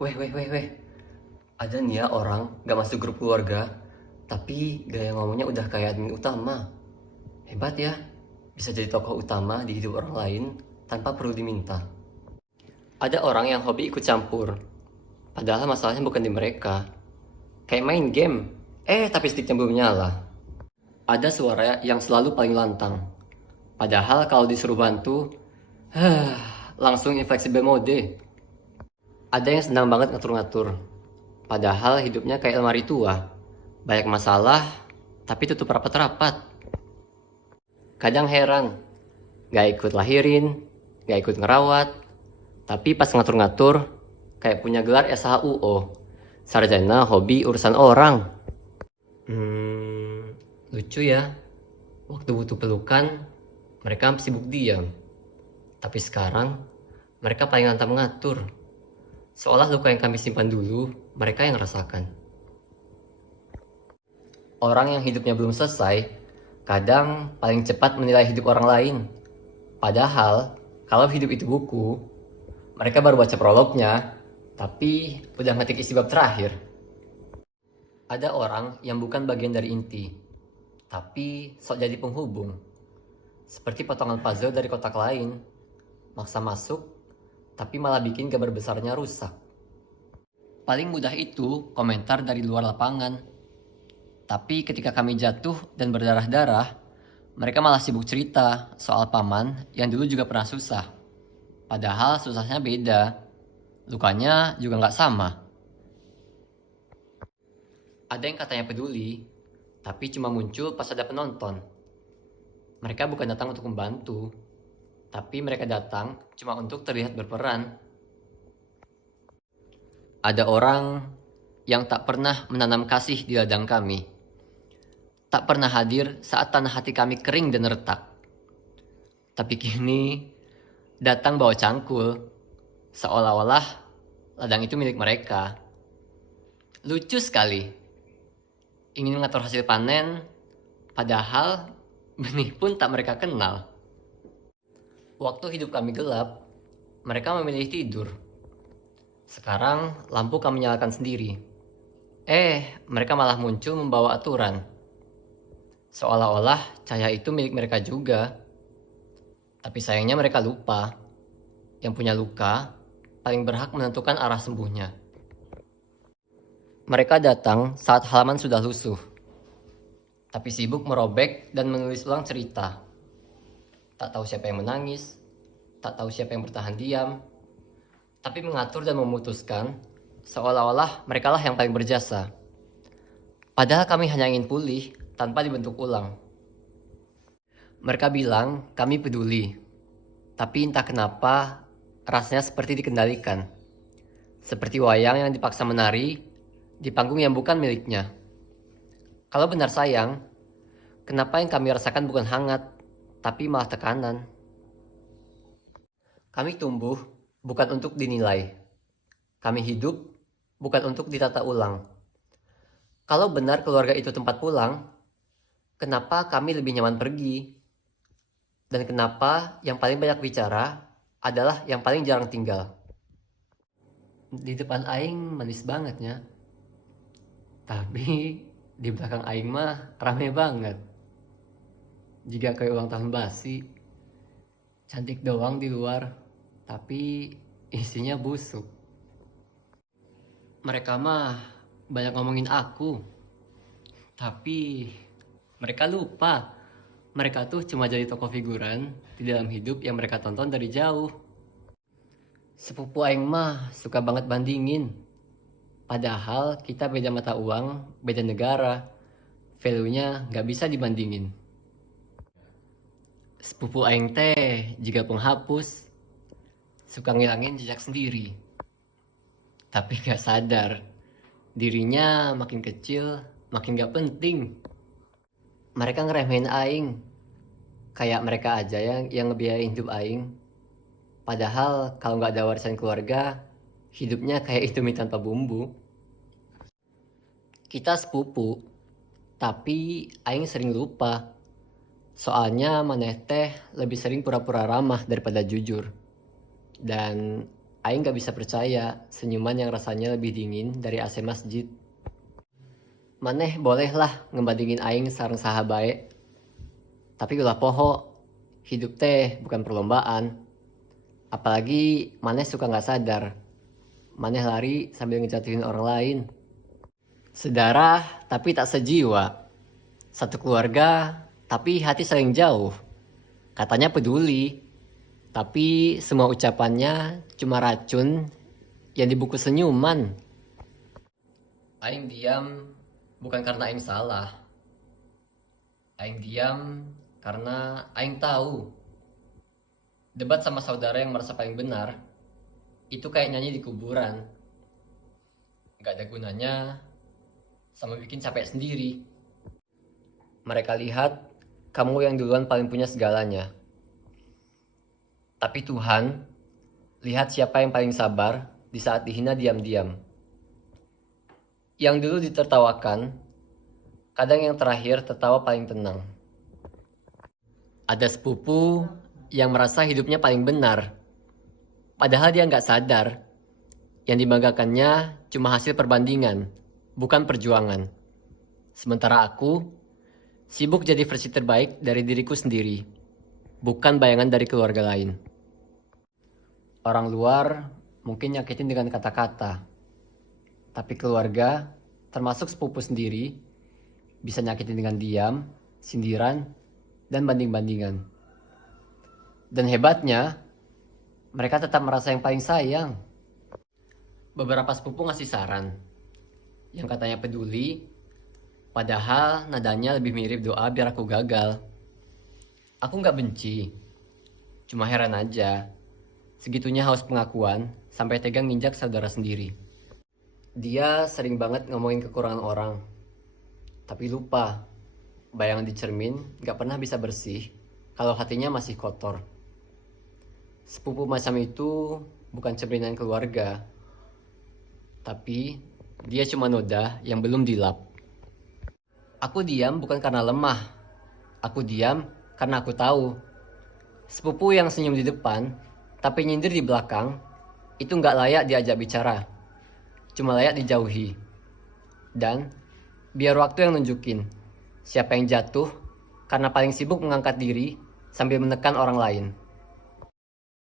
Weh. Ada nih ya orang gak masuk grup keluarga, tapi gaya ngomongnya udah kayak admin utama. Hebat ya, bisa jadi tokoh utama di hidup orang lain tanpa perlu diminta. Ada orang yang hobi ikut campur, padahal masalahnya bukan di mereka. Kayak main game, tapi sticknya belum nyala. Ada suara yang selalu paling lantang, padahal kalau disuruh bantu, langsung infleksibel mode. Ada yang senang banget ngatur-ngatur, padahal hidupnya kayak lemari tua. Banyak masalah, tapi tutup rapat-rapat. Kadang heran, gak ikut lahirin, gak ikut ngerawat, tapi pas ngatur-ngatur, kayak punya gelar SHUO, sarjana hobi urusan orang. Lucu ya, waktu butuh pelukan, mereka sibuk diam. Tapi sekarang, mereka paling lantang mengatur. Seolah luka yang kami simpan dulu, mereka yang rasakan. Orang yang hidupnya belum selesai, kadang paling cepat menilai hidup orang lain. Padahal, kalau hidup itu buku, mereka baru baca prolognya, tapi udah ngetik isi bab terakhir. Ada orang yang bukan bagian dari inti, tapi sok jadi penghubung. Seperti potongan puzzle dari kotak lain, maksa masuk, tapi malah bikin gambar besarnya rusak. Paling mudah itu komentar dari luar lapangan. Tapi ketika kami jatuh dan berdarah-darah, mereka malah sibuk cerita soal paman yang dulu juga pernah susah. Padahal susahnya beda, lukanya juga nggak sama. Ada yang katanya peduli, tapi cuma muncul pas ada penonton. Mereka bukan datang untuk membantu, tapi mereka datang cuma untuk terlihat berperan. Ada orang yang tak pernah menanam kasih di ladang kami. Tak pernah hadir saat tanah hati kami kering dan retak. Tapi kini datang bawa cangkul, seolah-olah ladang itu milik mereka. Lucu sekali. Ingin mengatur hasil panen, padahal benih pun tak mereka kenal. Waktu hidup kami gelap, mereka memilih tidur. Sekarang lampu kami nyalakan sendiri. Mereka malah muncul membawa aturan. Seolah-olah cahaya itu milik mereka juga. Tapi sayangnya mereka lupa. Yang punya luka paling berhak menentukan arah sembuhnya. Mereka datang saat halaman sudah lusuh. Tapi sibuk merobek dan menulis ulang cerita. Tak tahu siapa yang menangis, tak tahu siapa yang bertahan diam. Tapi mengatur dan memutuskan seolah-olah merekalah yang paling berjasa. Padahal kami hanya ingin pulih tanpa dibentuk ulang. Mereka bilang kami peduli, tapi entah kenapa rasanya seperti dikendalikan. Seperti wayang yang dipaksa menari di panggung yang bukan miliknya. Kalau benar sayang, kenapa yang kami rasakan bukan hangat, tapi malah tekanan? Kami tumbuh bukan untuk dinilai. Kami hidup bukan untuk ditata ulang. Kalau benar keluarga itu tempat pulang, kenapa kami lebih nyaman pergi? Dan kenapa yang paling banyak bicara adalah yang paling jarang tinggal? Di depan aing manis bangetnya, tapi di belakang aing mah rame banget. Jika kayak ulang tahun basi, cantik doang di luar, tapi isinya busuk. Mereka mah banyak ngomongin aku, tapi mereka lupa. Mereka tuh cuma jadi tokoh figuran di dalam hidup yang mereka tonton dari jauh. Sepupu aing mah suka banget bandingin. Padahal kita beda mata uang, beda negara. Value-nya nggak bisa dibandingin. Sepupu aing teh juga penghapus. Suka ngilangin jejak sendiri. Tapi gak sadar, dirinya makin kecil, makin gak penting. Mereka ngeremehin aing, kayak mereka aja yang ngebiayain hidup aing. Padahal kalau nggak ada warisan keluarga, hidupnya kayak itu mie tanpa bumbu. Kita sepupu, tapi aing sering lupa. Soalnya maneh teh lebih sering pura-pura ramah daripada jujur. Dan Aing gak bisa percaya senyuman yang rasanya lebih dingin dari AC masjid. Maneh bolehlah ngebandingin Aing sareng saha bae. Tapi ulah poho, hidup teh bukan perlombaan. Apalagi maneh suka gak sadar. Maneh lari sambil ngejatuhin orang lain. Sedarah tapi tak sejiwa. Satu keluarga tapi hati saling jauh. Katanya peduli, tapi semua ucapannya cuma racun yang dibungkus senyuman. Aing diam bukan karena Aing salah. Aing diam karena Aing tahu debat sama saudara yang merasa paling benar itu kayak nyanyi di kuburan. Gak ada gunanya, sama bikin capek sendiri. Mereka lihat kamu yang duluan paling punya segalanya. Tapi Tuhan lihat siapa yang paling sabar di saat dihina diam-diam. Yang dulu ditertawakan, kadang yang terakhir tertawa paling tenang. Ada sepupu yang merasa hidupnya paling benar. Padahal dia nggak sadar, yang dibanggakannya cuma hasil perbandingan, bukan perjuangan. Sementara aku, sibuk jadi versi terbaik dari diriku sendiri, bukan bayangan dari keluarga lain. Orang luar mungkin nyakitin dengan kata-kata, tapi keluarga, termasuk sepupu sendiri, bisa nyakitin dengan diam, sindiran, dan banding-bandingan. Dan hebatnya, mereka tetap merasa yang paling sayang. Beberapa sepupu ngasih saran, yang katanya peduli, padahal nadanya lebih mirip doa biar aku gagal. Aku nggak benci, cuma heran aja. Segitunya haus pengakuan, sampai tega nginjak saudara sendiri. Dia sering banget ngomongin kekurangan orang, tapi lupa, bayangan di cermin gak pernah bisa bersih kalau hatinya masih kotor. Sepupu macam itu bukan cerminan keluarga, tapi dia cuma noda yang belum dilap. Aku diam bukan karena lemah, aku diam karena aku tahu. Sepupu yang senyum di depan, tapi nyindir di belakang, itu gak layak diajak bicara. Cuma layak dijauhi. Dan biar waktu yang nunjukin siapa yang jatuh karena paling sibuk mengangkat diri sambil menekan orang lain.